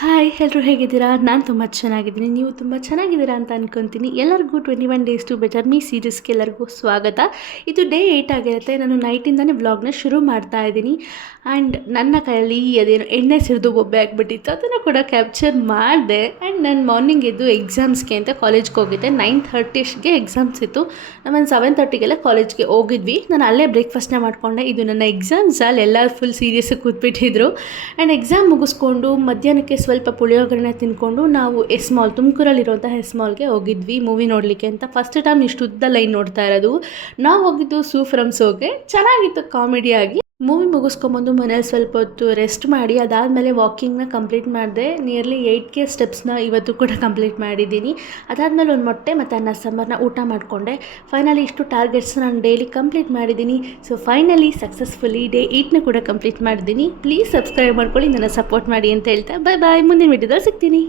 Hi ಎಲ್ಲರೂ ಹೇಗಿದ್ದೀರಾ? ನಾನು ತುಂಬ ಚೆನ್ನಾಗಿದ್ದೀನಿ. ನೀವು ತುಂಬ ಚೆನ್ನಾಗಿದ್ದೀರಾ ಅಂತ ಅಂದ್ಕೊತೀನಿ. ಎಲ್ಲರಿಗೂ 21 ಡೇಸ್ ಟು ಬೆಟರ್ ಮೀ ಸೀರೀಸ್ಗೆ ಎಲ್ಲರಿಗೂ ಸ್ವಾಗತ. ಇದು ಡೇ 8 ಆಗಿರುತ್ತೆ. ನಾನು ನೈಟಿಂದನೇ ವ್ಲಾಗ್ನ ಶುರು ಮಾಡ್ತಾ ಇದ್ದೀನಿ. ಆ್ಯಂಡ್ ನನ್ನ ಕೈಯಲ್ಲಿ ಅದೇನು ಎಣ್ಣೆ ಸಿರಿದು ಬೊಬ್ಬೆ ಆಗಿಬಿಟ್ಟಿತ್ತು, ಅದನ್ನು ಕೂಡ ಕ್ಯಾಪ್ಚರ್ ಮಾಡಿದೆ. ಆ್ಯಂಡ್ ನಾನು ಮಾರ್ನಿಂಗ್ ಎದ್ದು ಎಕ್ಸಾಮ್ಸ್ಗೆ ಅಂತ ಕಾಲೇಜ್ಗೆ ಹೋಗಿದ್ದೆ. 9:30ಗೆ ಎಕ್ಸಾಮ್ಸ್ ಇತ್ತು. ನಾನು 7:30ಗೆಲ್ಲ ಕಾಲೇಜ್ಗೆ ಹೋಗಿದ್ವಿ. ನಾನು ಅಲ್ಲೇ ಬ್ರೇಕ್ಫಾಸ್ಟ್ನ ಮಾಡಿಕೊಂಡೆ. ಇದು ನನ್ನ ಎಕ್ಸಾಮ್ಸ್ ಅಲ್ಲಿ ಎಲ್ಲರೂ ಫುಲ್ ಸೀರಿಯಸ್ಸಾಗಿ ಕೂತ್ಬಿಟ್ಟಿದ್ರು. ಆ್ಯಂಡ್ ಎಕ್ಸಾಮ್ ಮುಗಿಸ್ಕೊಂಡು ಮಧ್ಯಾಹ್ನಕ್ಕೆ ಸ್ವಲ್ಪ ಪುಳಿಯೋಗರೆನ ತಿಂದ್ಕೊಂಡು ನಾವು ಎಸ್ ಮಾಲ್, ತುಮಕೂರಲ್ಲಿರುವಂಥ ಎಸ್ ಮಾಲ್ಗೆ ಹೋಗಿದ್ವಿ ಮೂವಿ ನೋಡಲಿಕ್ಕೆ ಅಂತ. ಫಸ್ಟ್ ಟೈಮ್ ಇಷ್ಟು ಉದ್ದ ಲೈನ್ ನೋಡ್ತಾ ಇರೋದು. ನಾವು ಹೋಗಿದ್ದು ಸೂ ಫ್ರಮ್ ಸೋಗೆ. ಚೆನ್ನಾಗಿತ್ತು ಕಾಮಿಡಿಯಾಗಿ. ಮೂವಿ ಮುಗಿಸ್ಕೊಂಬಂದು ಮನೇಲಿ ಸ್ವಲ್ಪ ಹೊತ್ತು ರೆಸ್ಟ್ ಮಾಡಿ ಅದಾದಮೇಲೆ ವಾಕಿಂಗ್ನ ಕಂಪ್ಲೀಟ್ ಮಾಡಿದೆ. ನಿಯರ್ಲಿ 8K ಸ್ಟೆಪ್ಸ್ನ ಇವತ್ತು ಕೂಡ ಕಂಪ್ಲೀಟ್ ಮಾಡಿದ್ದೀನಿ. ಅದಾದಮೇಲೆ ಒಂದು ಮೊಟ್ಟೆ ಮತ್ತು ಅನ್ನ ಸಾಂಬಾರನ್ನ ಊಟ ಮಾಡಿಕೊಂಡೆ. ಫೈನಲಿ ಇಷ್ಟು ಟಾರ್ಗೆಟ್ಸ್ ನಾನು ಡೈಲಿ ಕಂಪ್ಲೀಟ್ ಮಾಡಿದ್ದೀನಿ. ಸೊ ಫೈನಲಿ ಸಕ್ಸಸ್ಫುಲಿ ಡೇ 8ನ ಕೂಡ ಕಂಪ್ಲೀಟ್ ಮಾಡಿದ್ದೀನಿ. ಪ್ಲೀಸ್ ಸಬ್ಸ್ಕ್ರೈಬ್ ಮಾಡ್ಕೊಳ್ಳಿ, ನನ್ನ ಸಪೋರ್ಟ್ ಮಾಡಿ ಅಂತ ಹೇಳ್ತಾ ಬಾಯ್ ಬಾಯ್. ಮುಂದಿನ ವಿಡಿಯೋದಲ್ಲಿ ಸಿಗ್ತೀನಿ.